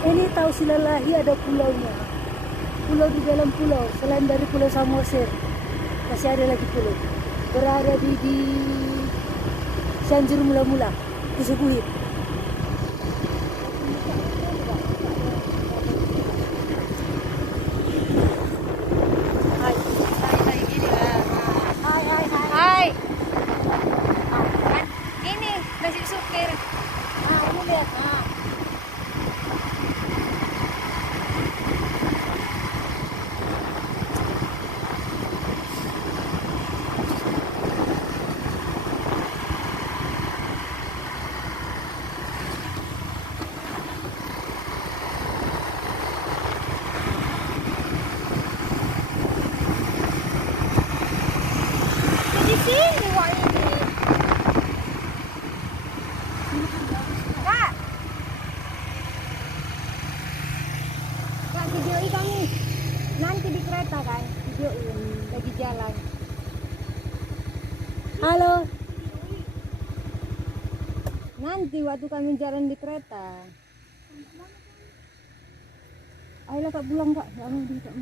Ini tahu Silalahi ada pulaunya. Pulau di dalam pulau, selain dari Pulau Samosir, masih ada lagi pulau. Berada di Cianjur mula-mula, Kusubuhi. Hai. Santai gini lah. Hai, hai, hai. Hai. Kan ini nasi supir. Nah, ini lihat. Nah. Di sini wah ini. Kak, Kak videoi kami. Nanti di kereta kan, videoin lagi jalan. Halo. Nanti waktu kami jalan di kereta. Ayolah Kak pulang Kak. Lama di Kak.